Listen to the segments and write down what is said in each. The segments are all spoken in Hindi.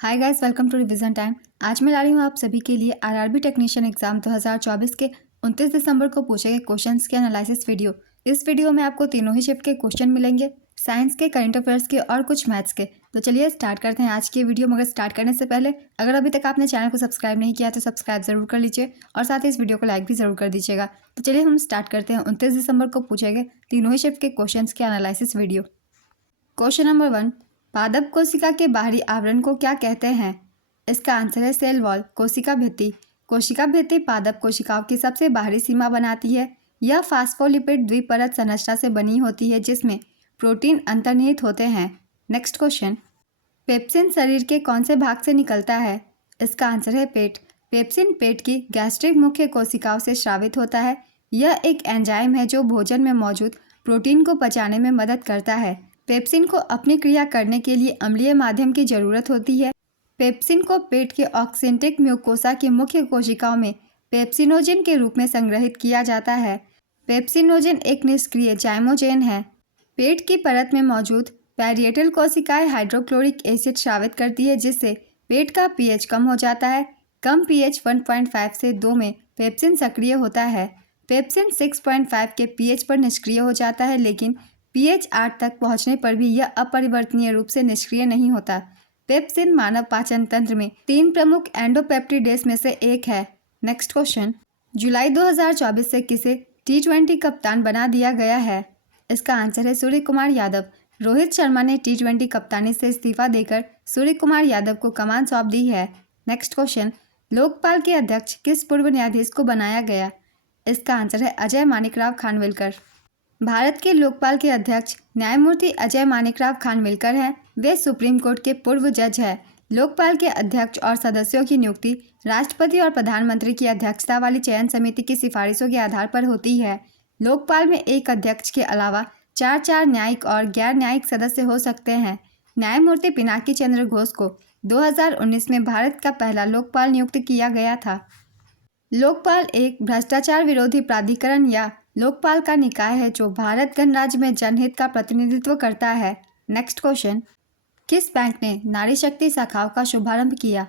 Hi guys, welcome to revision time. आज मैं ला रही हूँ आप सभी के लिए आरआरबी टेक्नीशियन एग्जाम 2024 के 29 दिसंबर को पूछे गए क्वेश्चंस के एनालिसिस वीडियो। इस वीडियो में आपको तीनों ही शिफ्ट के क्वेश्चन मिलेंगे, साइंस के, करंट अफेयर्स के और कुछ मैथ्स के। तो चलिए स्टार्ट करते हैं आज की वीडियो। मगर स्टार्ट करने से पहले अगर अभी तक आपने चैनल को सब्सक्राइब नहीं किया तो सब्सक्राइब जरूर कर लीजिए और साथ ही इस वीडियो को लाइक भी जरूर कर दीजिएगा। तो चलिए हम स्टार्ट करते हैं 29 दिसंबर को पूछे गए तीनों ही शिफ्ट के क्वेश्चन के एनालिसिस वीडियो। क्वेश्चन नंबर 1, पादप कोशिका के बाहरी आवरण को क्या कहते हैं? इसका आंसर है सेल वॉल, कोशिका भित्ति। कोशिका भित्ति पादप कोशिकाओं की सबसे बाहरी सीमा बनाती है। यह फास्फोलिपिड द्विपरत संरचना से बनी होती है जिसमें प्रोटीन अंतर्निहित होते हैं। नेक्स्ट क्वेश्चन, पेप्सिन शरीर के कौन से भाग से निकलता है? इसका आंसर है पेट। पेप्सिन पेट की गैस्ट्रिक मुख्य कोशिकाओं से स्रावित होता है। यह एक एंजाइम है जो भोजन में मौजूद प्रोटीन को पचाने में मदद करता है। पेप्सिन को अपनी क्रिया करने के लिए अम्लीय माध्यम की जरूरत होती है। पेप्सिन को पेट के ऑक्सेंटिक म्यूकोसा की मुख्य कोशिकाओं में पेप्सिनोजेन के रूप में संग्रहित किया जाता है। पेप्सिनोजेन एक निष्क्रिय जाइमोजेन है। पेट की परत में मौजूद पैरिएटल कोशिकाएं हाइड्रोक्लोरिक एसिड स्रावित करती है जिससे पेट का पीएच कम हो जाता है। कम पीएच 1.5 से 2 में पेप्सिन सक्रिय होता है। पेप्सिन 6.5 के पीएच पर निष्क्रिय हो जाता है, लेकिन पीएच 8 तक पहुंचने पर भी यह अपरिवर्तनीय रूप से निष्क्रिय नहीं होता। पेप्सिन मानव पाचन तंत्र में 3 प्रमुख एंडोपेप्टिडेज में से एक है। नेक्स्ट क्वेश्चन, जुलाई 2024 से किसे T20 कप्तान बना दिया गया है? इसका आंसर है सूर्य कुमार यादव। रोहित शर्मा ने T20 कप्तानी से इस्तीफा देकर सूर्य कुमार यादव को कमान सौंप दी है। नेक्स्ट क्वेश्चन, लोकपाल के अध्यक्ष किस पूर्व न्यायाधीश को बनाया गया? इसका आंसर है अजय मानिकराव खानविलकर। भारत के लोकपाल के अध्यक्ष न्यायमूर्ति अजय मानिकराव खानविलकर हैं। वे सुप्रीम कोर्ट के पूर्व जज हैं। लोकपाल के अध्यक्ष और सदस्यों की नियुक्ति राष्ट्रपति और प्रधानमंत्री की अध्यक्षता वाली चयन समिति की सिफारिशों के आधार पर होती है। लोकपाल में एक अध्यक्ष के अलावा 4 न्यायिक और गैर न्यायिक सदस्य हो सकते हैं। न्यायमूर्ति पिनाकी चंद्र घोष को 2019 में भारत का पहला लोकपाल नियुक्त किया गया था। लोकपाल एक भ्रष्टाचार विरोधी प्राधिकरण या लोकपाल का निकाय है जो भारत गणराज्य में जनहित का प्रतिनिधित्व करता है। नेक्स्ट क्वेश्चन, किस बैंक ने नारी शक्ति शाखाओं का शुभारंभ किया?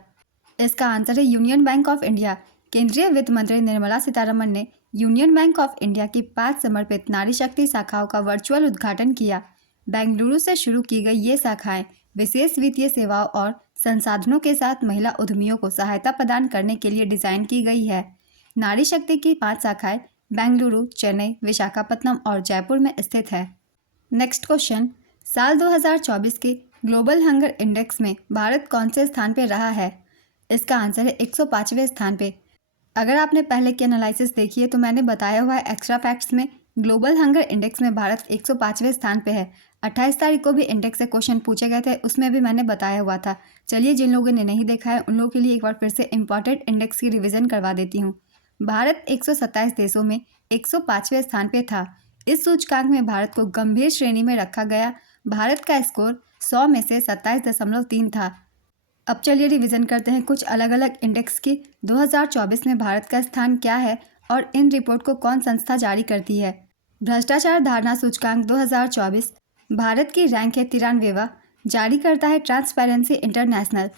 इसका आंसर है यूनियन बैंक ऑफ इंडिया। केंद्रीय वित्त मंत्री निर्मला सीतारमण ने यूनियन बैंक ऑफ इंडिया की 5 समर्पित नारी शक्ति शाखाओं का वर्चुअल उद्घाटन किया। बेंगलुरु से शुरू की गई ये शाखाएं विशेष वित्तीय सेवाओं और संसाधनों के साथ महिला उद्यमियों को सहायता प्रदान करने के लिए डिजाइन की गई है। नारी शक्ति की 5 शाखाएं बेंगलुरु, चेन्नई, विशाखापत्तनम और जयपुर में स्थित है। नेक्स्ट क्वेश्चन, साल 2024 के ग्लोबल हंगर इंडेक्स में भारत कौन से स्थान पे रहा है? इसका आंसर है 105वें स्थान पे। अगर आपने पहले की एनालिसिस देखी है तो मैंने बताया हुआ है एक्स्ट्रा फैक्ट्स में ग्लोबल हंगर इंडेक्स में भारत 105वें स्थान पे है। 28 तारीख को भी इंडेक्स से क्वेश्चन पूछे गए थे, उसमें भी मैंने बताया हुआ था। चलिए, जिन लोगों ने नहीं देखा है उन लोगों के लिए एक बार फिर से इंपॉर्टेंट इंडेक्स की रिविजन करवा देती हूँ। भारत 127 देशों में 105वें स्थान पे था। इस सूचकांक में भारत को गंभीर श्रेणी में रखा गया। भारत का स्कोर 100 में से 27.3 था। अब चलिए रिवीजन करते हैं कुछ अलग अलग इंडेक्स की। 2024 में भारत का स्थान क्या है और इन रिपोर्ट को कौन संस्था जारी करती है? भ्रष्टाचार धारणा सूचकांक 2024, भारत की रैंक है 93वां, जारी करता है ट्रांसपेरेंसी इंटरनेशनल।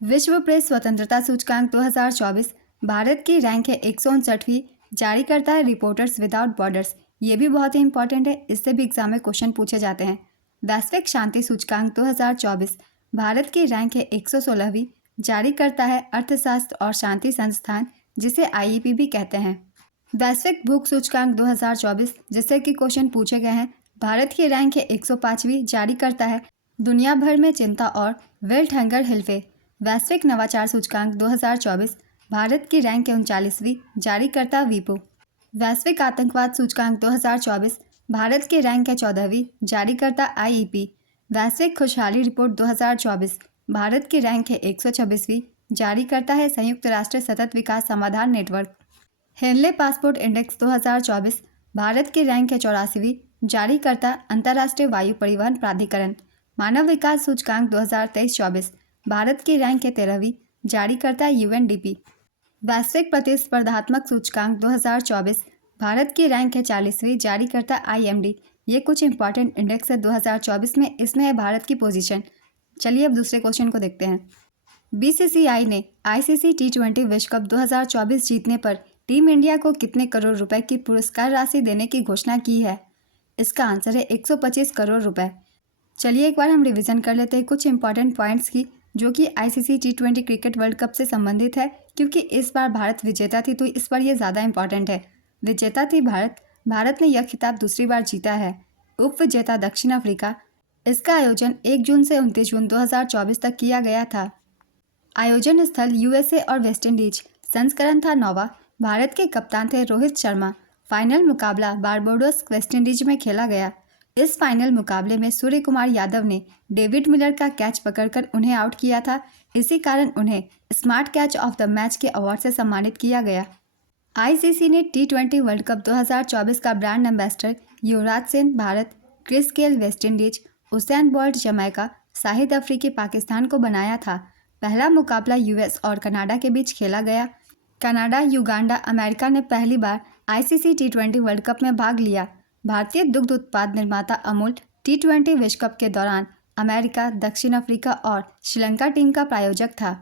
विश्व प्रेस स्वतंत्रता सूचकांक 2024, भारत की रैंक है 159वीं, जारी करता है रिपोर्टर्स विदाउट बॉर्डर्स। ये भी बहुत ही इंपॉर्टेंट है, इससे भी एग्जाम में क्वेश्चन पूछे जाते हैं। वैश्विक शांति सूचकांक 2024, भारत की रैंक है 116वीं, जारी करता है अर्थशास्त्र और शांति संस्थान, जिसे आईईपी भी कहते हैं। वैश्विक भूख सूचकांक 2024, जिससे कि क्वेश्चन पूछे गए हैं, भारत की रैंक है 105वीं, जारी करता है दुनिया भर में चिंता और वर्ल्ड हंगर हिल्फे। वैश्विक नवाचार सूचकांक 2024, भारत की रैंक है 39वीं, जारी करता वीपो। वैश्विक आतंकवाद सूचकांक 2024, भारत की रैंक है 14वीं, जारी करता आईईपी। वैश्विक खुशहाली रिपोर्ट 2024, भारत की रैंक है 126वीं, जारी करता है संयुक्त राष्ट्र सतत विकास समाधान network. Henley passport index 2024, Bharat की रैंक है 84वीं, जारी करता अंतर्राष्ट्रीय वायु परिवहन प्राधिकरण। मानव विकास सूचकांक 2023-24, भारत की रैंक है 13वीं, जारी करता यूएनडीपी। वैश्विक प्रतिस्पर्धात्मक सूचकांक 2024, भारत की रैंक है 40वीं, जारी करता आईएमडी। ये कुछ इंपॉर्टेंट इंडेक्स है 2024 में, इसमें है भारत की पोजीशन। चलिए अब दूसरे क्वेश्चन को देखते हैं। बीसीसीआई ने आईसीसी टी20 विश्व कप 2024 जीतने पर टीम इंडिया को कितने करोड़ रुपए की पुरस्कार राशि देने की घोषणा की है? इसका आंसर है 125 करोड़ रुपए। चलिए एक बार हम रिवीजन कर लेते हैं कुछ इंपॉर्टेंट पॉइंट्स की, जो कि आईसीसी टी20 क्रिकेट वर्ल्ड कप से संबंधित है, क्योंकि इस बार भारत विजेता थी तो इस बार ये ज़्यादा इंपॉर्टेंट है। विजेता थी भारत ने यह खिताब दूसरी बार जीता है। उप विजेता दक्षिण अफ्रीका। इसका आयोजन 1 जून से 29 जून 2024 तक किया गया था। आयोजन स्थल यूएसए और वेस्ट इंडीज। संस्करण था 9वां। भारत के कप्तान थे रोहित शर्मा। फाइनल मुकाबला बारबाडोस वेस्ट इंडीज में खेला गया। इस फाइनल मुकाबले में सूर्य कुमार यादव ने डेविड मिलर का कैच पकड़कर उन्हें आउट किया था। इसी कारण उन्हें smart catch of the match के अवार्ड से सम्मानित किया गया। आईसीसी ने टी20 वर्ल्ड कप 2024 का brand ambassador Yuvraj Singh Bharat, Chris Gayle West Indies, Usain Bolt Jamaica, Shahid Afridi Pakistan को बनाया था। पहला मुकाबला यूएस और कनाडा के बीच खेला गया। कनाडा, युगांडा, अमेरिका ने पहली बार आईसीसी टी20 वर्ल्ड कप में भाग लिया। भारतीय दुग्ध उत्पाद निर्माता अमूल टी20 विश्व कप के दौरान अमेरिका, दक्षिण अफ्रीका और श्रीलंका टीम का प्रायोजक था।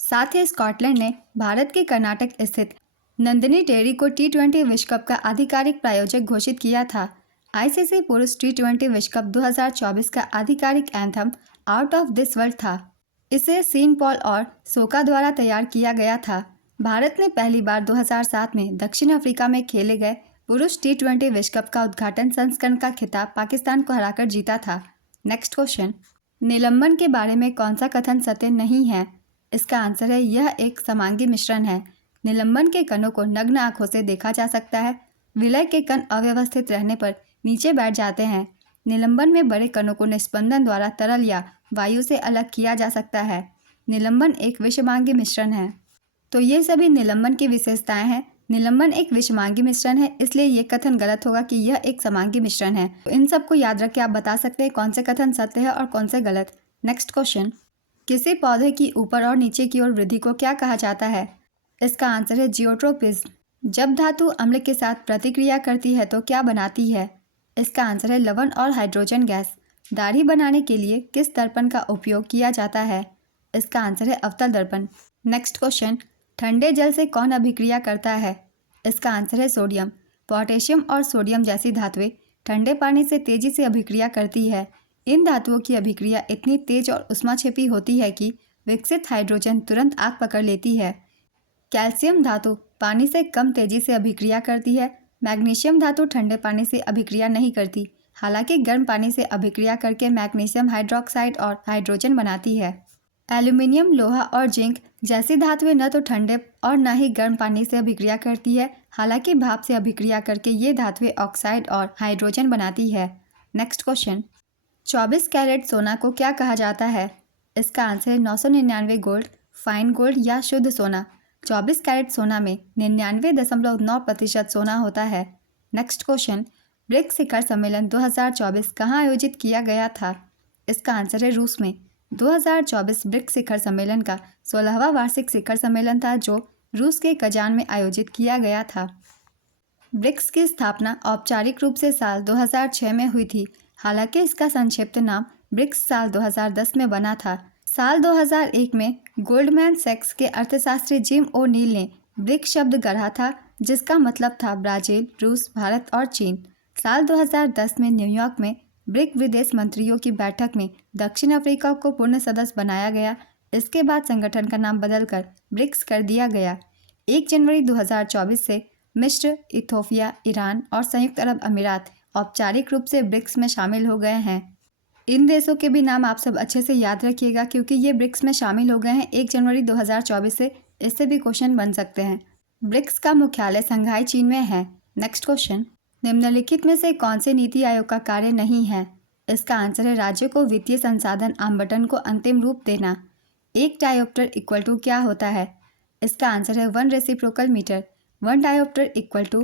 साथ ही स्कॉटलैंड ने भारत के कर्नाटक स्थित नंदिनी डेयरी को टी20 विश्व कप का आधिकारिक प्रायोजक घोषित किया था। आईसीसी पुरुष टी20 विश्व कप 2024 का आधिकारिक anthem out of this world था। इसे सीन पॉल और सोका द्वारा तैयार किया गया था। भारत ने पहली बार 2007 में दक्षिण अफ्रीका में खेले गए पुरुष टी20 विश्व कप का उद्घाटन संस्करण का खिताब पाकिस्तान को हराकर जीता था। नेक्स्ट क्वेश्चन, निलंबन के बारे में कौन सा कथन सत्य नहीं है? इसका आंसर है यह एक समांगी मिश्रण है। निलंबन के कणों को नग्न आंखों से देखा जा सकता है। विलय के कण अव्यवस्थित रहने पर नीचे बैठ जाते हैं। निलंबन में बड़े कणों को निस्पंदन द्वारा तरल या वायु से अलग किया जा सकता है। निलंबन एक विषमांगी मिश्रण है। तो ये सभी निलंबन की विशेषताएं हैं। निलंबन एक विषमांगी मिश्रण है, इसलिए ये कथन गलत होगा कि यह एक समांगी मिश्रण है। तो इन सबको याद रख के आप बता सकते हैं कौन से कथन सत्य है और कौन से गलत। नेक्स्ट क्वेश्चन, किसी पौधे की ऊपर और नीचे की ओर वृद्धि को क्या कहा जाता है? इसका आंसर है जियोट्रोपिज्म। जब धातु अम्ल के साथ प्रतिक्रिया करती है तो क्या बनाती है? इसका आंसर है लवण और हाइड्रोजन गैस। दाढ़ी बनाने के लिए किस दर्पण का उपयोग किया जाता है? इसका आंसर है अवतल दर्पण। नेक्स्ट क्वेश्चन, ठंडे जल से कौन अभिक्रिया करता है? इसका आंसर है सोडियम। पोटेशियम और सोडियम जैसी धातुएं ठंडे पानी से तेजी से अभिक्रिया करती है। इन धातुओं की अभिक्रिया इतनी तेज और उष्माक्षेपी होती है कि विकसित हाइड्रोजन तुरंत आग पकड़ लेती है। कैल्शियम धातु पानी से कम तेजी से अभिक्रिया करती है। मैग्नीशियम धातु ठंडे पानी से अभिक्रिया नहीं करती, हालांकि गर्म पानी से अभिक्रिया करके मैग्नीशियम हाइड्रोक्साइड और हाइड्रोजन बनाती है। एल्यूमिनियम, लोहा और जिंक जैसी धातुएं न तो ठंडे और न ही गर्म पानी से अभिक्रिया करती है, हालांकि भाप से अभिक्रिया करके ये धातुएं ऑक्साइड और हाइड्रोजन बनाती है। नेक्स्ट क्वेश्चन, 24 कैरेट सोना को क्या कहा जाता है? इसका आंसर है 999 गोल्ड, फाइन गोल्ड या शुद्ध सोना। 24 कैरेट सोना में 99.9% सोना होता है। नेक्स्ट क्वेश्चन, ब्रिक्स शिखर सम्मेलन 2024 कहाँ आयोजित किया गया था? इसका आंसर है रूस में। 2024 ब्रिक्स शिखर सम्मेलन का 16वां वार्षिक शिखर सम्मेलन था, जो रूस के कजान में आयोजित किया गया था। ब्रिक्स की स्थापना औपचारिक रूप से साल 2006 में हुई थी, हालांकि इसका संक्षिप्त नाम ब्रिक्स साल 2010 में बना था। साल 2001 में गोल्डमैन सैक्स के अर्थशास्त्री जिम ओ नील ने ब्रिक्स शब्द गढ़ा था, जिसका मतलब था ब्राज़ील, रूस, भारत और चीन। साल 2010 में न्यूयॉर्क में ब्रिक विदेश मंत्रियों की बैठक में दक्षिण अफ्रीका को पूर्ण सदस्य बनाया गया। इसके बाद संगठन का नाम बदलकर ब्रिक्स कर दिया गया। 1 जनवरी 2024 से मिस्र, इथोपिया, ईरान और संयुक्त अरब अमीरात औपचारिक रूप से ब्रिक्स में शामिल हो गए हैं। इन देशों के भी नाम आप सब अच्छे से याद रखिएगा, क्योंकि ये ब्रिक्स में शामिल हो गए हैं 1 जनवरी 2024 से। इससे भी क्वेश्चन बन सकते हैं। ब्रिक्स का मुख्यालय संघाई, चीन में है। नेक्स्ट क्वेश्चन, निम्नलिखित में से कौन से नीति आयोग का कार्य नहीं है? इसका आंसर है राज्य को वित्तीय संसाधन आवंटन को अंतिम रूप देना। 1 डायोप्टर इक्वल टू क्या होता है? इसका आंसर है 1 reciprocal metre. 1 dioptre equal to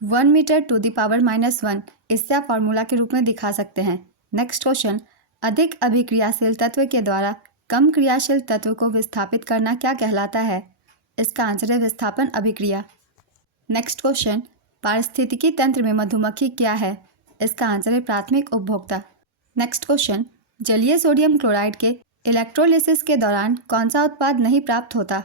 1 metre to the power -1। इससे आप फॉर्मूला के रूप में दिखा सकते हैं। नेक्स्ट क्वेश्चन, अधिक अभिक्रियाशील तत्व के द्वारा कम क्रियाशील तत्व को विस्थापित करना क्या कहलाता है? इसका आंसर है विस्थापन अभिक्रिया। नेक्स्ट क्वेश्चन, पारिस्थितिकी तंत्र में मधुमक्खी क्या है? इसका आंसर है प्राथमिक उपभोक्ता। नेक्स्ट क्वेश्चन, जलीय सोडियम क्लोराइड के इलेक्ट्रोलिसिस के दौरान कौन सा उत्पाद नहीं प्राप्त होता?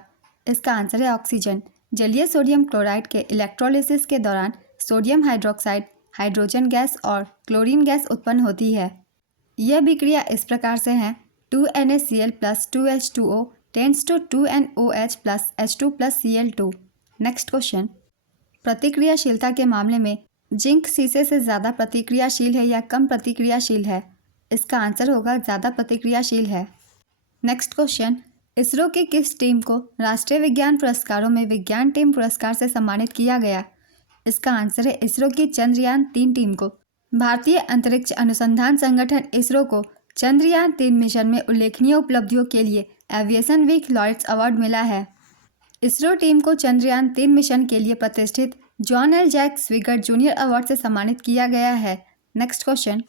इसका आंसर है ऑक्सीजन। जलीय सोडियम क्लोराइड के इलेक्ट्रोलिसिस के दौरान सोडियम हाइड्रोक्साइड, हाइड्रोजन गैस और क्लोरीन गैस उत्पन्न होती है। यह विक्रिया इस प्रकार से है: 2NaCl + 2H2O tends to 2NOH + H2 + Cl2। Next question, प्रतिक्रियाशीलता के मामले में जिंक शीशे से ज़्यादा प्रतिक्रियाशील है या कम प्रतिक्रियाशील है? इसका आंसर होगा ज़्यादा प्रतिक्रियाशील है। नेक्स्ट क्वेश्चन, इसरो की किस टीम को राष्ट्रीय विज्ञान पुरस्कारों में विज्ञान टीम पुरस्कार से सम्मानित किया गया? इसका आंसर है इसरो की चंद्रयान-3 टीम को। भारतीय अंतरिक्ष अनुसंधान संगठन इसरो को चंद्रयान-3 मिशन में उल्लेखनीय उपलब्धियों के लिए एविएशन वीक लॉरेट्स अवार्ड मिला है। इसरो टीम को चंद्रयान-3 मिशन के लिए प्रतिष्ठित John L Jack Swigert Junior award से सम्मानित किया गया है। नेक्स्ट क्वेश्चन,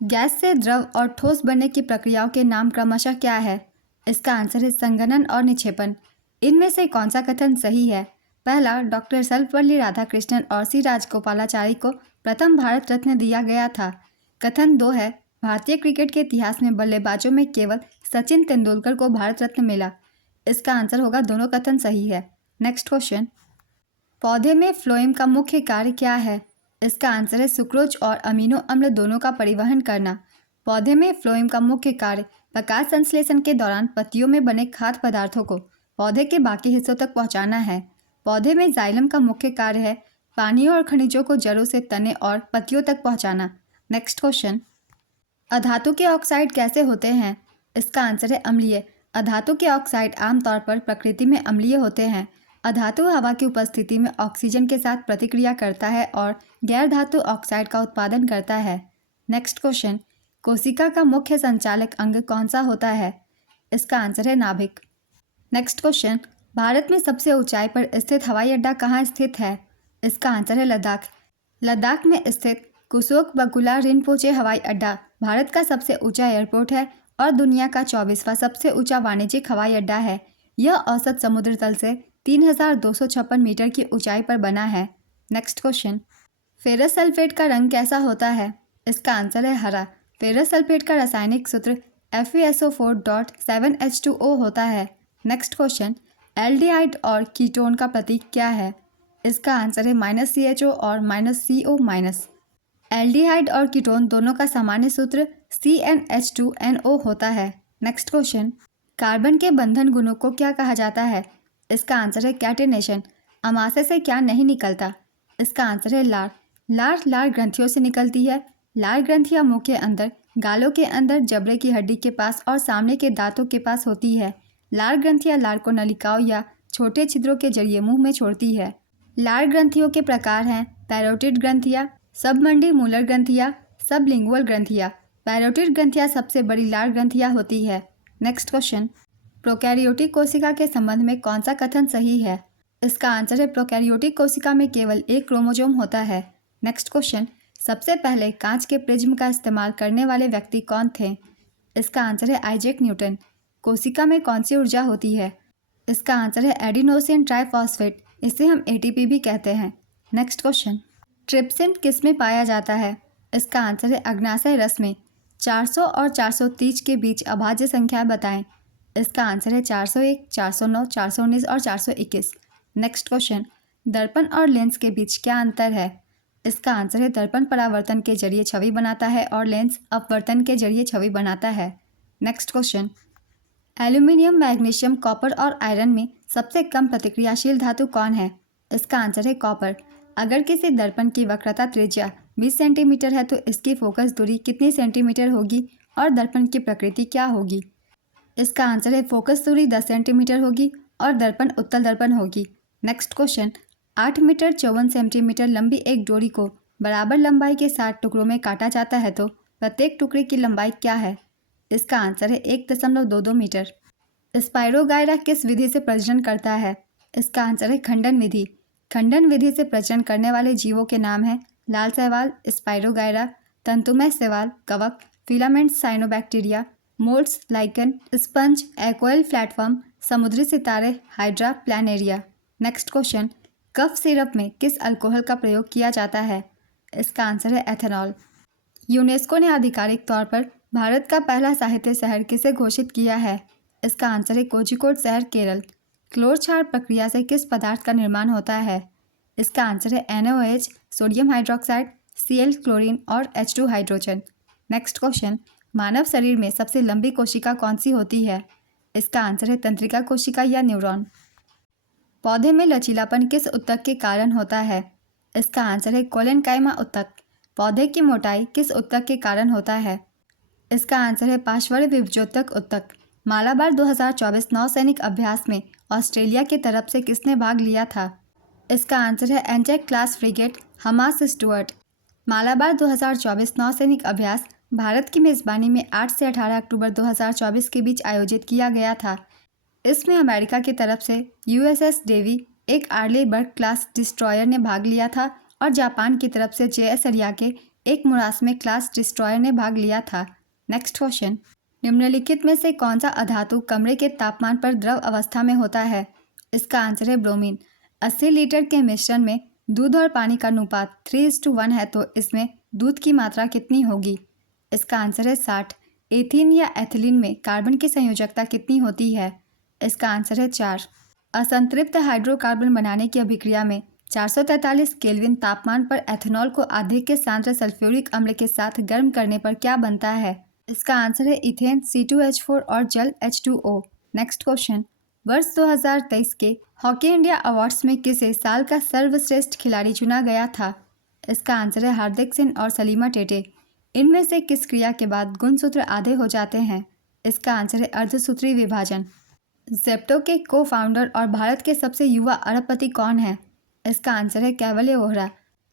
गैस से द्रव और ठोस बनने की प्रक्रियाओं के नाम क्रमशः क्या है? इसका आंसर है संघनन और निक्षेपण। इनमें से कौन सा कथन सही है? पहला, डॉक्टर सर्वपल्ली राधाकृष्णन और सी राजगोपालाचारी को प्रथम भारत रत्न दिया गया था। कथन 2 है, भारतीय क्रिकेट के इतिहास में बल्लेबाजों में केवल सचिन तेंदुलकर को भारत रत्न मिला। इसका आंसर होगा दोनों कथन सही है। नेक्स्ट क्वेश्चन, पौधे में फ्लोएम का मुख्य कार्य क्या है? इसका आंसर है सुक्रोज और अमीनो अम्ल दोनों का परिवहन करना। पौधे में फ्लोएम का मुख्य कार्य प्रकाश संश्लेषण के दौरान पत्तियों में बने खाद्य पदार्थों को पौधे के बाकी हिस्सों तक पहुंचाना है। पौधे में जाइलम का मुख्य कार्य है पानी और खनिजों को जड़ों से तने और पत्तियों तक पहुंचाना। नेक्स्ट क्वेश्चन, अधातु के ऑक्साइड कैसे होते हैं? इसका आंसर है अम्लीय। अधातु के ऑक्साइड आमतौर पर प्रकृति में अम्लीय होते हैं। अधातु हवा की उपस्थिति में ऑक्सीजन के साथ प्रतिक्रिया करता है और गैर धातु ऑक्साइड का उत्पादन करता है। नेक्स्ट क्वेश्चन, कोशिका का मुख्य संचालक अंग कौन सा होता है? इसका आंसर है नाभिक। नेक्स्ट क्वेश्चन, भारत में सबसे ऊंचाई पर स्थित हवाई अड्डा कहाँ स्थित है? इसका आंसर है लद्दाख। लद्दाख में स्थित कुशोक बकुला रिनपोचे हवाई अड्डा भारत का सबसे ऊंचा एयरपोर्ट है और दुनिया का 24वां सबसे ऊंचा वाणिज्यिक हवाई अड्डा है। यह औसत समुद्र तल से 3256 मीटर की ऊंचाई पर बना है। नेक्स्ट क्वेश्चन, फेरस सल्फेट का रंग कैसा होता है? इसका आंसर है हरा। फेरस सल्फेट का रासायनिक सूत्र FeSO4.7H2O होता है। नेक्स्ट क्वेश्चन, एल्डिहाइड और कीटोन का प्रतीक क्या है? इसका आंसर है -CHO और -CO-। एल्डिहाइड और कीटोन दोनों का सामान्य सूत्र CnH2NO होता है। नेक्स्ट क्वेश्चन, कार्बन के बंधन गुणों को क्या कहा जाता है? इसका आंसर है कैटेनेशन। अमाशय से क्या नहीं निकलता? इसका आंसर है लार। लार ग्रंथियों से निकलती है। लार ग्रंथियां मुंह के अंदर, गालों के अंदर, जबड़े की हड्डी के पास और सामने के दांतों के पास होती है। लार ग्रंथियां लार को नलिकाओं या छोटे छिद्रों के जरिए मुंह में छोड़ती है। लार ग्रंथियों के प्रकार हैं पैरोटिड ग्रंथियां, सबमंडिबुलर ग्रंथियां, सबलिंगुअल ग्रंथियां। पैरोटिड ग्रंथियां सबसे बड़ी लार ग्रंथियां होती है। नेक्स्ट क्वेश्चन, प्रोकैरियोटिक कोशिका के संबंध में कौन सा कथन सही है? इसका आंसर है प्रोकैरियोटिक कोशिका में केवल एक क्रोमोसोम होता है। नेक्स्ट क्वेश्चन, सबसे पहले कांच के प्रिज्म का इस्तेमाल करने वाले व्यक्ति कौन थे? इसका आंसर है आइजैक न्यूटन। कोशिका में कौन सी ऊर्जा होती है? इसका आंसर है एडिनोसिन ट्राइफॉस्फेट, इसे हम ATP भी कहते हैं। नेक्स्ट क्वेश्चन, ट्रिप्सिन किस में पाया जाता है? इसका आंसर है अग्नाशय रस में। 400 और 430 के बीच अभाज्य संख्या बताएं। इसका आंसर है 401, 409, 419 और 421। नेक्स्ट क्वेश्चन, दर्पण और लेंस के बीच क्या अंतर है? इसका आंसर है दर्पण परावर्तन के जरिए छवि बनाता है और लेंस अपवर्तन के जरिए छवि बनाता है। Next question, aluminium, magnesium, copper और आयरन में सबसे कम प्रतिक्रियाशील धातु कौन है? इसका आंसर है कॉपर। अगर किसी दर्पण की वक्रता त्रिज्या 20 सेंटीमीटर है तो इसकी फोकस दूरी कितनी सेंटीमीटर होगी और दर्पण की प्रकृति क्या होगी? इसका आंसर है फोकस दूरी 10 सेंटीमीटर होगी और दर्पण उत्तल दर्पण होगी। नेक्स्ट क्वेश्चन, 8 मीटर 54 सेंटीमीटर लंबी एक डोरी को बराबर लंबाई के 7 टुकड़ों में काटा जाता है तो प्रत्येक टुकड़े की लंबाई क्या है? इसका आंसर है 1.22 मीटर। स्पाइरोगायरा किस विधि से प्रजनन करता है? इसका आंसर है खंडन विधि। खंडन विधि से प्रजनन करने वाले जीवों के नाम हैं लाल शैवाल, स्पाइरोगायरा, तंतुमय शैवाल, कवक, filament cyanobacteria, moulds, lichen, sponge, एक्वाइल प्लेटफॉर्म, समुद्री सितारे, hydra, planaria. Next question, cough syrup में किस अल्कोहल का प्रयोग किया जाता है? इसका आंसर है एथेनॉल। यूनेस्को ने आधिकारिक तौर पर भारत का पहला साहित्य शहर किसे घोषित किया है? इसका आंसर है कोझिकोड शहर, केरल। क्लोर क्षार प्रक्रिया से किस पदार्थ का निर्माण होता है? इसका आंसर है NaOH, sodium hydroxide, Cl chlorine और H2 हाइड्रोजन। नेक्स्ट क्वेश्चन, मानव शरीर में सबसे लंबी कोशिका कौन सी होती है? इसका आंसर है तंत्रिका कोशिका या न्यूरॉन। पौधे में लचीलापन किस ऊतक के कारण होता है? इसका आंसर है कोलेनकाइमा ऊतक। पौधे की मोटाई किस ऊतक के कारण होता है? इसका आंसर है पार्श्व विभजोतक ऊतक। मालाबार 2024 नौसैनिक अभ्यास में ऑस्ट्रेलिया की तरफ से किसने भाग लिया था? इसका आंसर है Anzac class frigate HMAS Stuart. Malabar 2024 नौसैनिक अभ्यास भारत की मेज़बानी में 8 से 18 अक्टूबर 2024 के बीच आयोजित किया गया था। इसमें अमेरिका की तरफ से USS डेवी, एक आर्ली बर्ग क्लास डिस्ट्रॉयर ने भाग लिया था और जापान की तरफ से JS अरियाके, एक मुरास्मे क्लास डिस्ट्रॉयर ने भाग लिया था। नेक्स्ट क्वेश्चन, निम्नलिखित में से कौन सा अधातु कमरे के तापमान पर द्रव अवस्था में होता है? इसका आंसर है ब्रोमीन। 80 लीटर के मिश्रण में दूध और पानी का अनुपात 3:1 है, तो इसमें दूध की मात्रा कितनी होगी? इसका आंसर है 60। एथीन या एथिलीन में कार्बन की संयोजकता कितनी होती है? इसका आंसर है 4। असंतृप्त हाइड्रोकार्बन बनाने की अभिक्रिया में 443 केल्विन तापमान पर एथेनॉल को अधिक के सांद्र सल्फ्यूरिक अम्ल के साथ गर्म करने पर क्या बनता है? इसका आंसर है इथेन, C2H4 और जल H2O। नेक्स्ट क्वेश्चन, वर्ष 2023 के हॉकी इंडिया अवार्ड्स में किसे साल का सर्वश्रेष्ठ खिलाड़ी चुना गया था? इसका आंसर है हार्दिक सिंह और सलीमा टेटे। इनमें से किस क्रिया के बाद गुणसूत्र आधे हो जाते हैं? इसका आंसर है अर्धसूत्री विभाजन। ज़ेप्टो के को फाउंडर और भारत के सबसे युवा अरबपति कौन है? इसका आंसर है कैवल्य वोहरा।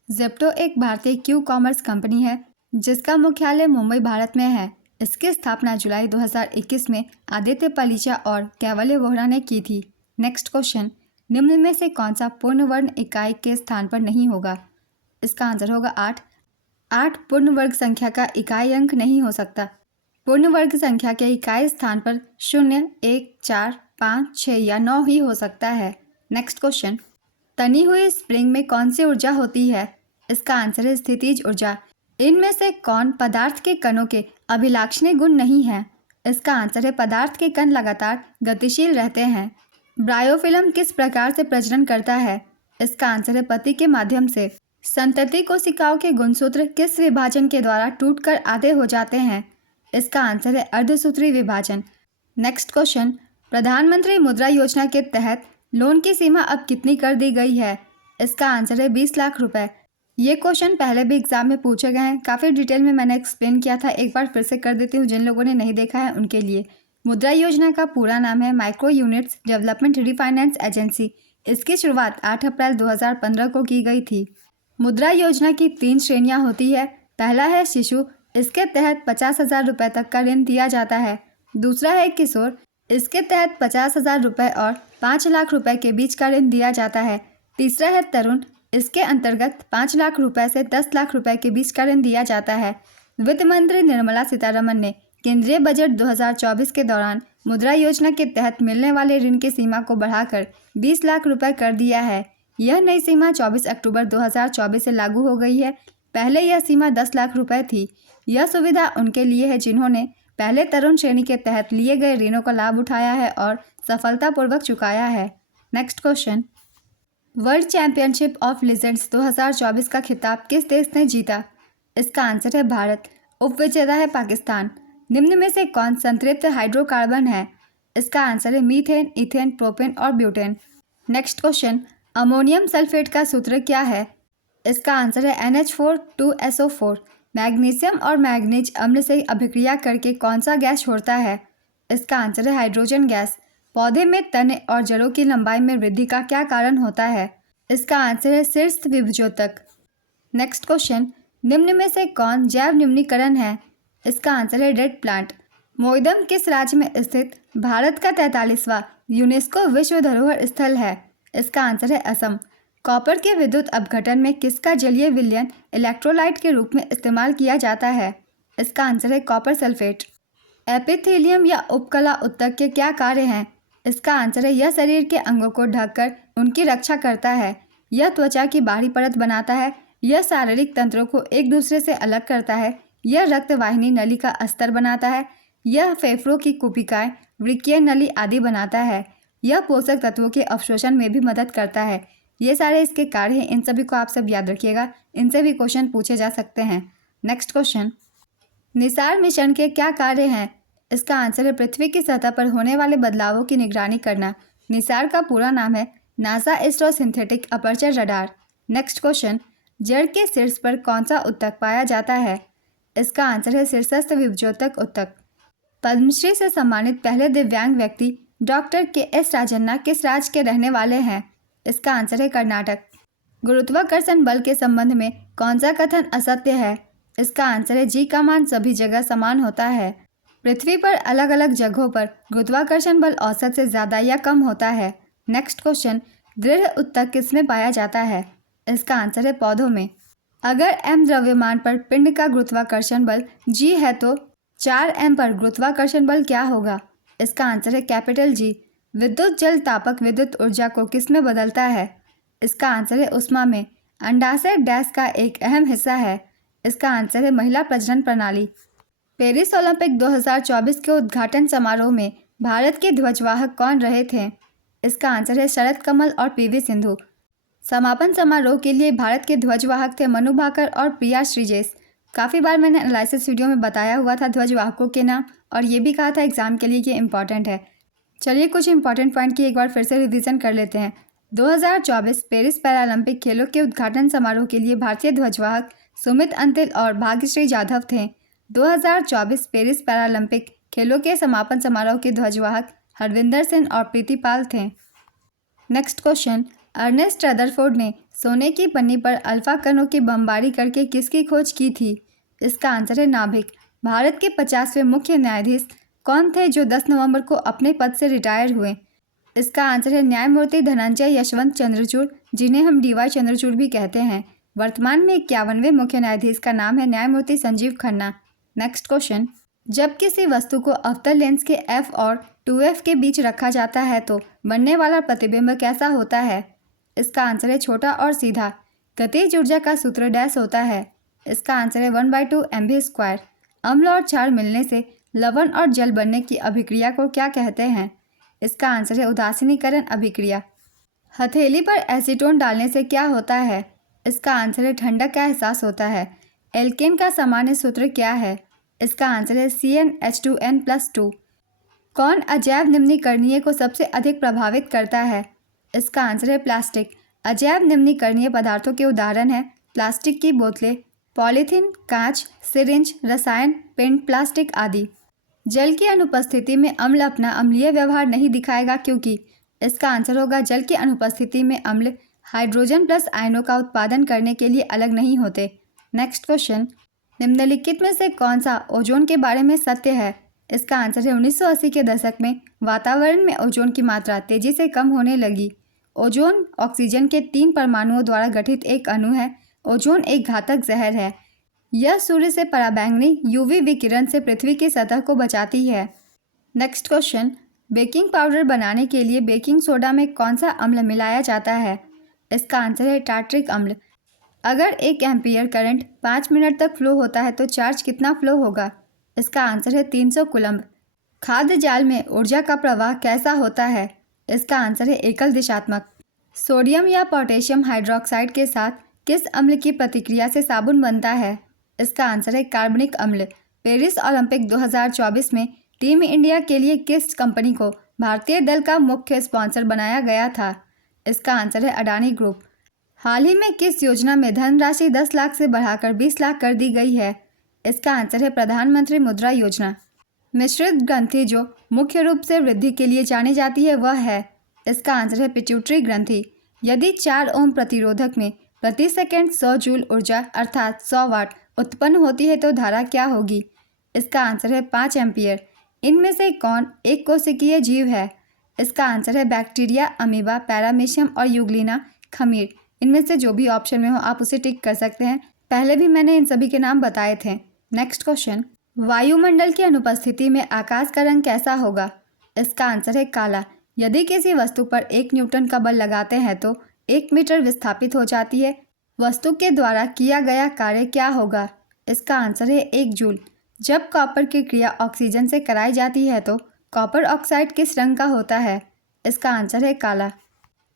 ज़ेप्टो एक भारतीय क्यू कॉमर्स कंपनी है जिसका मुख्यालय मुंबई, भारत में है। इसकी स्थापना जुलाई 2021 में आदित्य पलीचा और कैवल्य वोहरा ने की थी। नेक्स्ट क्वेश्चन, निम्न में से कौन सा पूर्ण वर्ण इकाई के स्थान पर नहीं होगा? इसका आंसर होगा 8। 8 पूर्ण वर्ग संख्या का इकाई अंक नहीं हो सकता। पूर्ण वर्ग संख्या के इकाई स्थान पर 0, 1, 4, 5, 6 या 9 ही हो सकता है। नेक्स्ट क्वेश्चन, तनी हुई स्प्रिंग में कौन सी ऊर्जा होती है? इसका आंसर है स्थितिज ऊर्जा। इनमें से कौन पदार्थ के कणों के अभिलाक्षणीय गुण नहीं है? इसका आंसर है पदार्थ के कण लगातार गतिशील रहते हैं। ब्रायोफिल्म किस प्रकार से प्रजनन करता है? इसका आंसर है पत्ती के माध्यम से। संतति कोशिकाओं के गुणसूत्र किस विभाजन के द्वारा टूटकर आधे हो जाते हैं? इसका आंसर है अर्धसूत्री विभाजन। नेक्स्ट क्वेश्चन, प्रधानमंत्री मुद्रा योजना के तहत लोन की सीमा अब कितनी कर दी गई है? इसका आंसर है 20 लाख रुपए। ये क्वेश्चन पहले भी एग्जाम में पूछे गए हैं, काफ़ी डिटेल में मैंने एक्सप्लेन किया था। एक बार फिर से कर देती हूँ जिन लोगों ने नहीं देखा है उनके लिए। मुद्रा योजना का पूरा नाम है micro units development refinance agency. इसकी शुरुआत 8 अप्रैल 2015 को की गई थी। मुद्रा योजना की 3 श्रेणियाँ होती है। पहला है शिशु, इसके तहत 50,000 रुपये तक का ऋण दिया जाता है। दूसरा है किशोर, इसके तहत 50,000 रुपये और 5 लाख रुपए के बीच का ऋण दिया जाता है। तीसरा है तरुण, इसके अंतर्गत 5 लाख रुपए से 10 लाख रुपए के बीच का ऋण दिया जाता है। वित्त मंत्री निर्मला सीतारमण ने केंद्रीय बजट 2024 के दौरान मुद्रा योजना के तहत मिलने वाले ऋण की सीमा को बढ़ाकर 20 लाख रुपए कर दिया है। यह नई सीमा 24 अक्टूबर 2024 से लागू हो गई है। पहले यह सीमा 10 लाख रुपए थी। यह सुविधा उनके लिए है जिन्होंने पहले तरुण श्रेणी के तहत लिए गए ऋणों का लाभ उठाया है और सफलतापूर्वक चुकाया है। Next question, world championship of legends 2024 का खिताब किस देश ने जीता? इसका आंसर है भारत। उपविजेता है पाकिस्तान। निम्न में से कौन संतृप्त हाइड्रोकार्बन है? इसका आंसर है मीथेन, इथेन, प्रोपेन और butane. Next question, ammonium sulphate का सूत्र क्या है? इसका आंसर है NH4 मैग्नीशियम और मैग्नीज अम्ल से अभिक्रिया करके कौन सा गैस छोड़ता है? इसका आंसर है हाइड्रोजन गैस। पौधे में तने और जड़ों की लंबाई में वृद्धि का क्या कारण होता है? इसका आंसर है शीर्ष विभजोतक। नेक्स्ट क्वेश्चन, निम्न में से कौन जैव निम्नीकरण है? इसका आंसर है डेड प्लांट। मोइदम किस राज्य में स्थित भारत का 43वां यूनेस्को विश्व धरोहर स्थल है? इसका आंसर है असम। कॉपर के विद्युत अपघटन में किसका जलीय विलयन इलेक्ट्रोलाइट के रूप में इस्तेमाल किया जाता है? इसका आंसर है कॉपर सल्फेट। एपिथेलियम या उपकला ऊतक के क्या कार्य हैं? इसका आंसर है यह शरीर के अंगों को ढककर उनकी रक्षा करता है। यह त्वचा की बाहरी परत बनाता है। यह शारीरिक तंत्रों को एक दूसरे से अलग करता है। यह रक्त वाहिनी नली का अस्तर बनाता है। यह फेफड़ों की कुपिकाएं, वृक्कीय नली आदि बनाता है। यह पोषक तत्वों के अवशोषण में भी मदद करता है। ये सारे इसके कार्य हैं, इन सभी को आप सब याद रखिएगा, इनसे भी क्वेश्चन पूछे जा सकते हैं। नेक्स्ट क्वेश्चन, निसार मिशन के क्या कार्य हैं? इसका आंसर है पृथ्वी की सतह पर होने वाले बदलावों की निगरानी करना। निसार का पूरा नाम है NASA ISRO synthetic aperture radar. Next question, जड़ के शीर्ष पर कौन सा उत्तक पाया जाता है? इसका आंसर है शीर्षस्थ विभज्योतक उत्तक। पद्मश्री से सम्मानित पहले दिव्यांग व्यक्ति डॉक्टर के.एस. राजन्ना किस राज्य के रहने वाले हैं? इसका आंसर है कर्नाटक। गुरुत्वाकर्षण बल के संबंध में कौन सा कथन असत्य है? इसका आंसर है जी का मान सभी जगह समान होता है। पृथ्वी पर अलग अलग जगहों पर गुरुत्वाकर्षण बल औसत से ज़्यादा या कम होता है। नेक्स्ट क्वेश्चन, दृढ़ उत्तक किसमें पाया जाता है? इसका आंसर है पौधों में। अगर m द्रव्यमान पर पिंड का गुरुत्वाकर्षण बल g है तो 4m पर गुरुत्वाकर्षण बल क्या होगा? इसका आंसर है कैपिटल G। विद्युत जल तापक विद्युत ऊर्जा को किस में बदलता है? इसका आंसर है ऊष्मा में। अंडाशय डैश का एक अहम हिस्सा है। इसका आंसर है महिला प्रजनन प्रणाली। पेरिस ओलंपिक 2024 के उद्घाटन समारोह में भारत के ध्वजवाहक कौन रहे थे? इसका आंसर है शरद कमल और पीवी सिंधु। समापन समारोह के लिए भारत के ध्वजवाहक थे मनु भाकर और प्रिया श्रीजेश। काफ़ी बार मैंने एनालिसिस वीडियो में बताया हुआ था ध्वजवाहकों के नाम, और ये भी कहा था एग्जाम के लिए ये इंपॉर्टेंट है। चलिए कुछ इंपॉर्टेंट पॉइंट की एक बार फिर से रिवीजन कर लेते हैं। 2024 पेरिस पैरालंपिक खेलों के उद्घाटन समारोह के लिए भारतीय ध्वजवाहक सुमित अंतिल और भाग्यश्री जाधव थे। 2024 पेरिस पैरालंपिक खेलों के समापन समारोह के ध्वजवाहक हरविंदर सिंह और प्रीति पाल थे। नेक्स्ट क्वेश्चन, अर्नेस्ट रदरफोर्ड ने सोने की पन्नी पर अल्फा कणों की बमबारी करके किसकी खोज की थी? इसका आंसर है नाभिक। भारत के 50वें मुख्य न्यायाधीश कौन थे जो 10 नवंबर को अपने पद से रिटायर हुए? इसका आंसर है न्यायमूर्ति धनंजय यशवंत चंद्रचूड़, जिन्हें हम डी.वाई. चंद्रचूड़ भी कहते हैं। वर्तमान में 51वें मुख्य न्यायाधीश का नाम है न्यायमूर्ति संजीव खन्ना। नेक्स्ट क्वेश्चन, जब किसी वस्तु को अवतल लेंस के f और 2f के बीच रखा जाता है तो बनने वाला प्रतिबिंब कैसा होता है? इसका आंसर है छोटा और सीधा। गतिज ऊर्जा का सूत्र डैश होता है। इसका आंसर है 1/2 mv²। अम्ल और क्षार मिलने से लवण और जल बनने की अभिक्रिया को क्या कहते हैं? इसका आंसर है उदासीनीकरण अभिक्रिया। हथेली पर एसीटोन डालने से क्या होता है? इसका आंसर है ठंडक का एहसास होता है। एल्केन का सामान्य सूत्र क्या है? इसका आंसर है CnH2n+2। कौन अजैव निम्नीकरणीय को सबसे अधिक प्रभावित करता है? इसका आंसर है प्लास्टिक। अजैव निम्नीकरणीय पदार्थों के उदाहरण हैं प्लास्टिक की बोतलें, पॉलीथीन, कांच, सिरिंज, रसायन, पेंट, प्लास्टिक आदि। जल की अनुपस्थिति में अम्ल अपना अम्लीय व्यवहार नहीं दिखाएगा क्योंकि? इसका आंसर होगा जल की अनुपस्थिति में अम्ल हाइड्रोजन प्लस आयनों का उत्पादन करने के लिए अलग नहीं होते। नेक्स्ट क्वेश्चन, निम्नलिखित में से कौन सा ओजोन के बारे में सत्य है? इसका आंसर है 1980 के दशक में वातावरण में ओजोन की मात्रा तेजी से कम होने लगी। ओजोन ऑक्सीजन के 3 परमाणुओं द्वारा गठित एक अणु है। ओजोन एक घातक जहर है। यह सूर्य से पराबैंगनी यूवी विकिरण से पृथ्वी की सतह को बचाती है। नेक्स्ट क्वेश्चन, बेकिंग पाउडर बनाने के लिए बेकिंग सोडा में कौन सा अम्ल मिलाया जाता है? इसका आंसर है टार्ट्रिक अम्ल। अगर 1 एम्पियर करंट 5 मिनट तक फ्लो होता है तो चार्ज कितना फ्लो होगा? इसका आंसर है 300 कूलम्ब। खाद्य जाल में ऊर्जा का प्रवाह कैसा होता है? इसका आंसर है एकल दिशात्मक। सोडियम या पोटेशियम हाइड्रोक्साइड के साथ किस अम्ल की प्रतिक्रिया से साबुन बनता है? इसका आंसर है कार्बनिक अम्ल। पेरिस ओलंपिक 2024 में टीम इंडिया के लिए किस कंपनी को भारतीय दल का मुख्य स्पॉन्सर बनाया गया था? इसका आंसर है अडानी ग्रुप। हाल ही में किस योजना में धनराशि 10 लाख से बढ़ाकर 20 लाख कर दी गई है? इसका आंसर है प्रधानमंत्री मुद्रा योजना। मिश्रित ग्रंथि जो मुख्य रूप से वृद्धि के लिए जानी जाती है वह है? इसका आंसर है पिट्यूटरी ग्रंथि। यदि 4 ओम प्रतिरोधक में प्रति सेकंड 100 जूल ऊर्जा अर्थात 100 वाट उत्पन्न होती है तो धारा क्या होगी? इसका आंसर है 5 एम्पियर। इनमें से कौन एक कोशिकीय जीव है? इसका आंसर है बैक्टीरिया, अमीबा, पैरामीशियम और यूग्लिना खमीर। इनमें से जो भी ऑप्शन में हो आप उसे टिक कर सकते हैं। पहले भी मैंने इन सभी के नाम बताए थे। नेक्स्ट क्वेश्चन, वायुमंडल की अनुपस्थिति में आकाश का रंग कैसा होगा? इसका आंसर है काला। यदि किसी वस्तु पर 1 न्यूटन का बल लगाते हैं तो 1 मीटर विस्थापित हो जाती है। वस्तु के द्वारा किया गया कार्य क्या होगा? इसका आंसर है 1 जूल। जब कॉपर की क्रिया ऑक्सीजन से कराई जाती है तो कॉपर ऑक्साइड किस रंग का होता है? इसका आंसर है काला।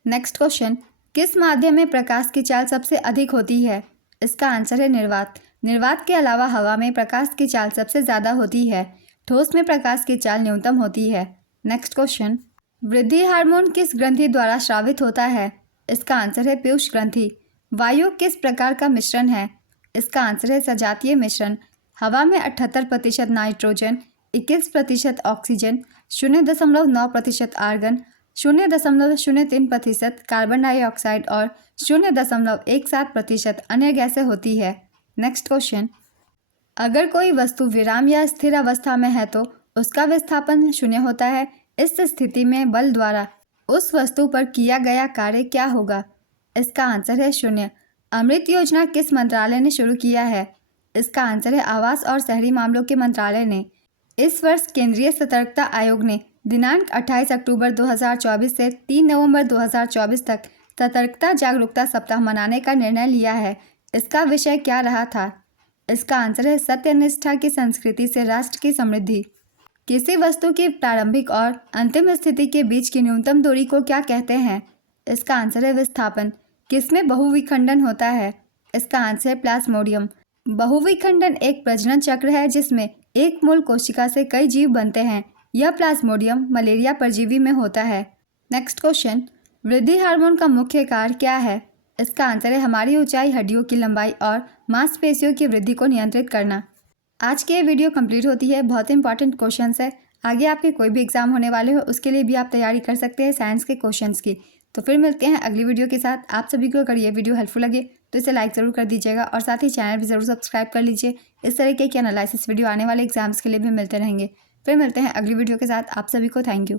नेक्स्ट क्वेश्चन, किस माध्यम में प्रकाश की चाल सबसे अधिक होती है? इसका आंसर है निर्वात। निर्वात के अलावा हवा में प्रकाश की चाल सबसे ज़्यादा होती है। ठोस में प्रकाश की चाल न्यूनतम होती है। नेक्स्ट क्वेश्चन, वृद्धि हार्मोन किस ग्रंथि द्वारा स्रावित होता है? इसका आंसर है पीयूष ग्रंथि। वायु किस प्रकार का मिश्रण है? इसका आंसर है सजातीय मिश्रण। हवा में 78% nitrogen, 21% oxygen, 0.9% argon, 0.03% carbon dioxide और 0.17% अन्य गैसें होती है। नेक्स्ट क्वेश्चन, अगर कोई वस्तु विराम या स्थिर अवस्था में है तो उसका विस्थापन 0 होता है। इस स्थिति में बल द्वारा उस वस्तु पर किया गया कार्य क्या होगा? इसका आंसर है 0। अमृत योजना किस मंत्रालय ने शुरू किया है? इसका आंसर है आवास और शहरी मामलों के मंत्रालय ने। इस वर्ष केंद्रीय सतर्कता आयोग ने दिनांक 28 अक्टूबर 2024 से 3 नवंबर 2024 तक सतर्कता जागरूकता सप्ताह मनाने का निर्णय लिया है। इसका विषय क्या रहा था? इसका आंसर है सत्यनिष्ठा की संस्कृति से राष्ट्र की समृद्धि। किसी वस्तु की प्रारंभिक और अंतिम स्थिति के बीच की न्यूनतम दूरी को क्या कहते हैं? इसका आंसर है विस्थापन। किसमें बहुविखंडन होता है? इसका आंसर है प्लाज्मोडियम। बहुविखंडन एक प्रजनन चक्र है जिसमें एक मूल कोशिका से कई जीव बनते हैं। यह प्लाज्मोडियम मलेरिया परजीवी में होता है। नेक्स्ट क्वेश्चन, वृद्धि हार्मोन का मुख्य कार्य क्या है? इसका आंसर है हमारी ऊंचाई, हड्डियों की लंबाई और मांसपेशियों की वृद्धि को नियंत्रित करना। आज की ये वीडियो कंप्लीट होती है। बहुत इंपॉर्टेंट क्वेश्चंस है। आगे आपके कोई भी एग्जाम होने वाले हो उसके लिए भी आप तैयारी कर सकते हैं साइंस के क्वेश्चंस की। तो फिर मिलते हैं अगली वीडियो के साथ। आप सभी को अगर ये वीडियो हेल्पफुल लगे तो इसे लाइक ज़रूर कर दीजिएगा और साथ ही चैनल भी ज़रूर सब्सक्राइब कर लीजिए। इस तरीके के एनालिसिस वीडियो आने वाले एग्जाम्स के लिए भी मिलते रहेंगे। फिर मिलते हैं अगली वीडियो के साथ। आप सभी को थैंक यू।